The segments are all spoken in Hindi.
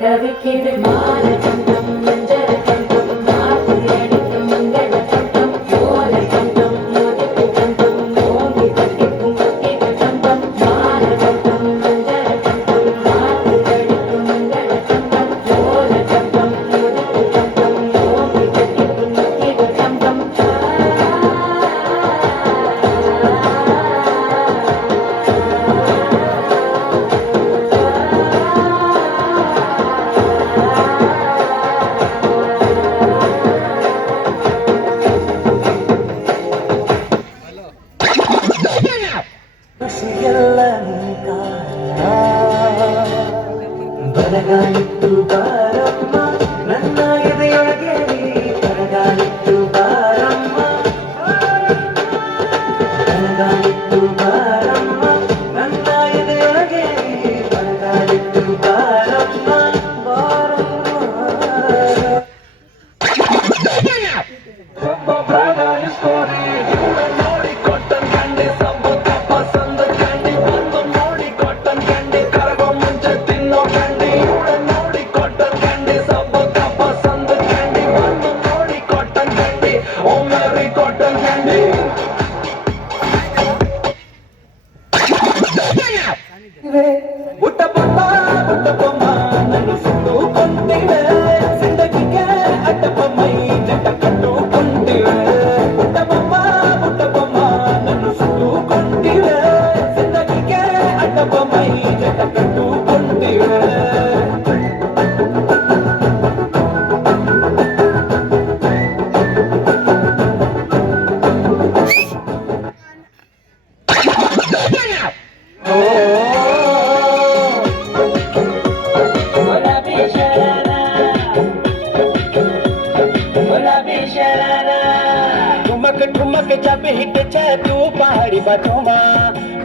தவிக்கிது மாலை தந்தம் நஞ்சரத்தம் ಖುಷಿಯಲ್ಲಂತ ಬರಗಾಯಿತು ಬಾರೋ Thank you. ठुमक जब हिट छे तू पहाड़ी बठुमा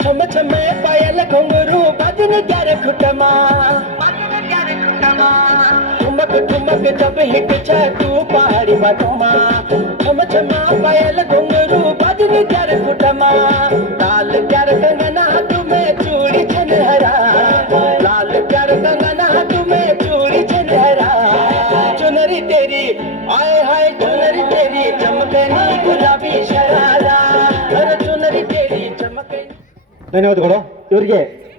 छम छम पायल घुंगरू बजन ग्यार खुटमा ठुमक ठुमक जब हिट छे तू पहाड़ी बठुमा छम छम पायल घुंगरू बजन ग्यार खुटमा लाल ग्यार कंगना तुम्हें चूड़ी छनहरा, लाल ग्यार कंगना तुम्हें चूड़ी छनहरा। चुनरी तेरी, आए हाय चुनरी तेरी, चमकनी ಧನ್ಯವಾದಗಳು. ಇವರಿಗೆ